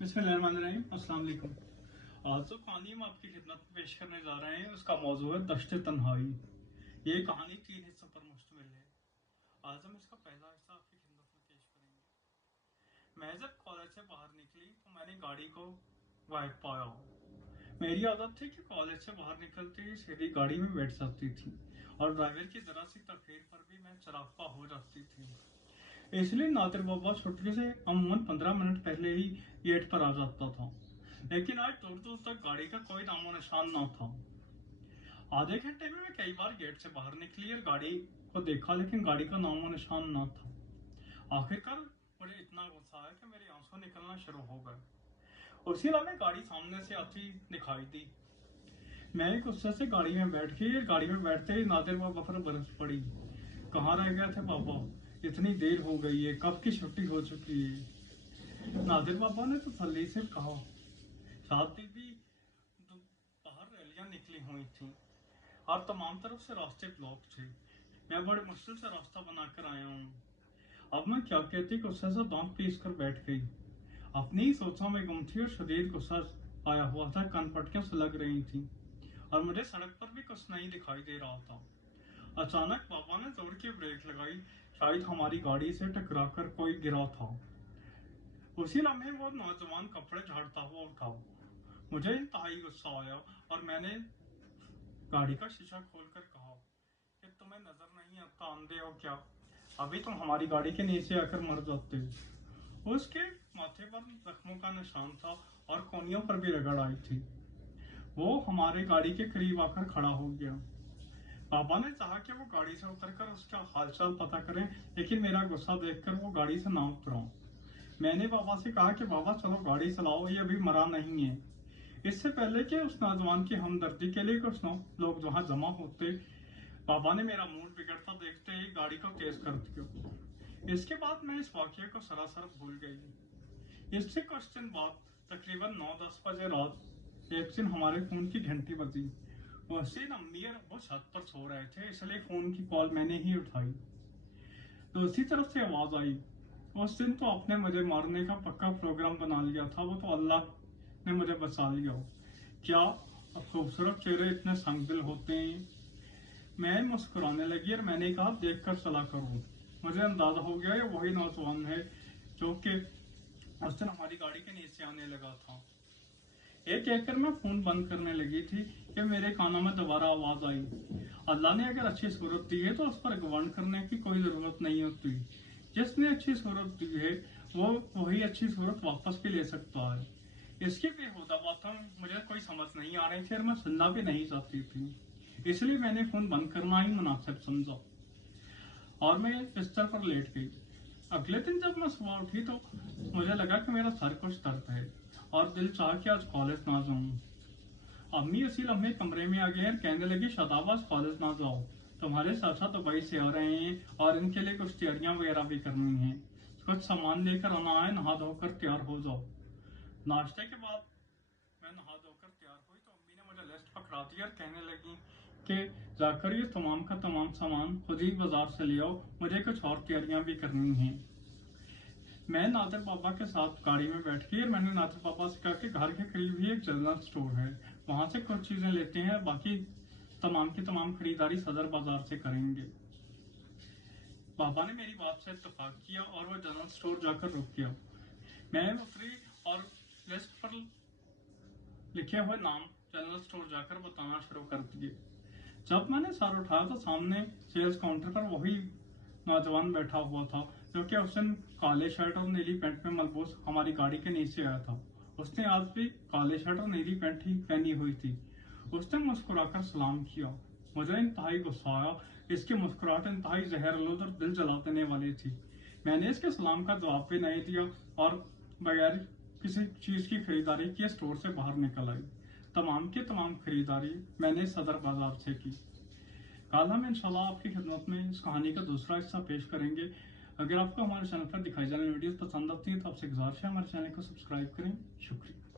बिस्मिल्लाहिर्रहमानिर्रहीम। अस्सलाम वालेकुम। आज जो कहानी हम आपकी खिदमत में पेश करने जा रहे हैं उसका मौजू है दश्त तन्हाई। ये कहानी 3 हिस्सों पर मुश्तमिल है। आज हम इसका पहला हिस्सा आपकी खिदमत में पेश करेंगे। मैं जब कॉलेज से बाहर निकली तो मैंने गाड़ी को वाइप पाया। मेरी आदत थी कि कॉलेज से बाहर निकलते ही सीधी गाड़ी में बैठ जाती थी और ड्राइवर की जरा सी तखीर पर भी मैं चरापा हो जाती थी। इसलिए नादिर बाबा छुट्टी से अमूमन 15 मिनट पहले ही गेट पर आ जाता था, लेकिन आज दूर दूर तक गाड़ी का कोई नामो निशान न था। आधे घंटे में मैं कई बार गेट से बाहर निकली और गाड़ी को देखा, लेकिन गाड़ी का नामो निशान न था। आखिरकार मुझे इतना गुस्सा आया कि मेरे आंसू निकलना शुरू हो गए। उसी लम्हे गाड़ी सामने से आती दिखाई दी। मैं गुस्से से गाड़ी में बैठ गई। गाड़ी में बैठते ही नादिर बाबा पर बरस पड़ी। कहाँ रह गए थे बाबा, इतनी देर हो गई है, कब की छुट्टी हो चुकी है। नादिर बाबा ने तो तसल्ली से कहा। साथ भी बाहर रैलियां निकली हुई थी और तमाम तरफ से रास्ते ब्लॉक थे। मैं बड़े मुश्किल से रास्ता बनाकर आया हूँ। अब मैं क्या कहती, गुस्से से दांत पीस कर बैठ गई। अपनी ही सोचों में गुम थी और शदीद गुस्सा आया हुआ था। कान पटकियां सुलग रही थी और मुझे सड़क पर भी कुछ नहीं दिखाई दे रहा था। अचानक बाबा ने जोर की ब्रेक लगाई। शायद हमारी गाड़ी से टकराकर कोई गिरा था। उसी लम्हे वो नौजवान कपड़े झाड़ता हुआ उठा। मुझे इंतहाई गुस्सा आया और मैंने गाड़ी का शीशा खोलकर कहा कि तुम्हें नजर नहीं आता, अंधे हो क्या? अभी तुम हमारी गाड़ी के नीचे आकर मर जाते हो। उसके माथे पर जख्मों का निशान था और कोहनियों पर भी रगड़ आई थी। वो हमारे गाड़ी के करीब आकर खड़ा हो गया। पापा ने चाहा कि वो गाड़ी से उतरकर उसका हालचाल पता करें, लेकिन मेरा गुस्सा देखकर वो गाड़ी से ना उतरा। मैंने पापा से कहा कि बाबा चलो गाड़ी चलाओ, ये अभी मरा नहीं है। इससे पहले कि उस नौजवान की हमदर्दी के लिए कुछ लोग वहां जमा होते, पापा ने मेरा मूड बिगड़ता देखते ही गाड़ी को तेज कर दिया। इसके बाद मैं इस वाक्य को सरासर भूल गई। इससे कुछ दिन बाद तकरीबन 9-10 बजे रात एक दिन हमारे फोन की घंटी बजी। वैसे अम्मी और वो छत पर सो रहे थे, इसलिए फोन की कॉल मैंने ही उठाई। तो उसी तरफ से आवाज आई। उस दिन तो आपने मुझे मारने का पक्का प्रोग्राम बना लिया था, वो तो अल्लाह ने मुझे बचा लिया। क्या खूबसूरत चेहरे इतने संगदिल होते हैं। मैं मुस्कुराने लगी और मैंने कहा देख कर चला करो। मुझे अंदाजा हो गया ये वही नौजवान है जो कि उस दिन हमारी गाड़ी के नीचे आने लगा था। ये कहकर मैं फोन बंद करने लगी थी कि मेरे कानों में दोबारा आवाज आई। अल्लाह ने अगर अच्छी सूरत दी है तो उस पर घमंड करने की कोई जरूरत नहीं होती। जिसने अच्छी सूरत दी है वो वही अच्छी सूरत वापस भी ले सकता है। इसकी बेहुदा बातों मुझे कोई समझ नहीं आ रही थी और मैं सुनना भी नहीं चाहती थी, इसलिए मैंने फोन बंद करना ही मुनासिब समझा और मैं बिस्तर पर लेट गई। अगले दिन जब मैं सुबह उठी तो मुझे लगा कि मेरा सर कुछ दर्द है और दिल चाहा कि आज कॉलेज ना जाऊं। अम्मी उसी लम्हे कमरे में आ गई और कहने लगी शादाब आज कॉलेज ना जाओ, तुम्हारे चाचा दुबई से आ रहे हैं और इनके लिए कुछ तैयारियां वगैरह भी करनी है। कुछ सामान लेकर आना है, नहा धोकर तैयार हो जाओ। नाश्ते के बाद मैं नहा धोकर तैयार हुई तो अम्मी ने मुझे लिस्ट पकड़ा दी और कहने लगी कि जाकर ये तमाम का तमाम सामान खुद ही बाजार से ले आओ, मुझे कुछ और तैयारियां भी करनी है। मैं नादिर बाबा के साथ गाड़ी में बैठ गई और मैंने नादिर बाबा से कहा कि घर के करीब ही एक जनरल स्टोर है, वहां से कुछ चीजें लेते हैं, बाकी तमाम की तमाम खरीदारी सदर बाजार से करेंगे। बाबा ने मेरी बात से इत्तेफाक किया और वो जनरल स्टोर जाकर रुक गया। मैं उतरी और लिस्ट पर लिखे हुए नाम जनरल स्टोर जाकर बताना शुरू कर दिए। जब मैंने सर उठाया तो सामने सेल्स काउंटर पर वही नौजवान बैठा हुआ था जो कि उस दिन काले शर्ट और नीली पैंट में मलबूस हमारी गाड़ी के नीचे आया था। उसने आज भी काले शर्ट और नीली पैंट ही पहनी हुई थी। उसने मुस्कुराकर सलाम किया। मुझे इंतहाई गुस्सा आया। इसकी मुस्कुराहट इंतहाई जहरलूद और दिल जला देने वाली थी। मैंने इसके सलाम का जवाब भी नहीं दिया और बगैर किसी चीज की खरीदारी किए स्टोर से बाहर निकल आई। तमाम की तमाम खरीदारी मैंने सदर बाजार से की। कल हम इंशाल्लाह आपकी खिदमत में इस कहानी का दूसरा हिस्सा पेश करेंगे। अगर आपको हमारे चैनल पर दिखाई जाने वीडियोस पसंद आती हैं तो आपसे गुजारिश है हमारे चैनल को सब्सक्राइब करें। शुक्रिया।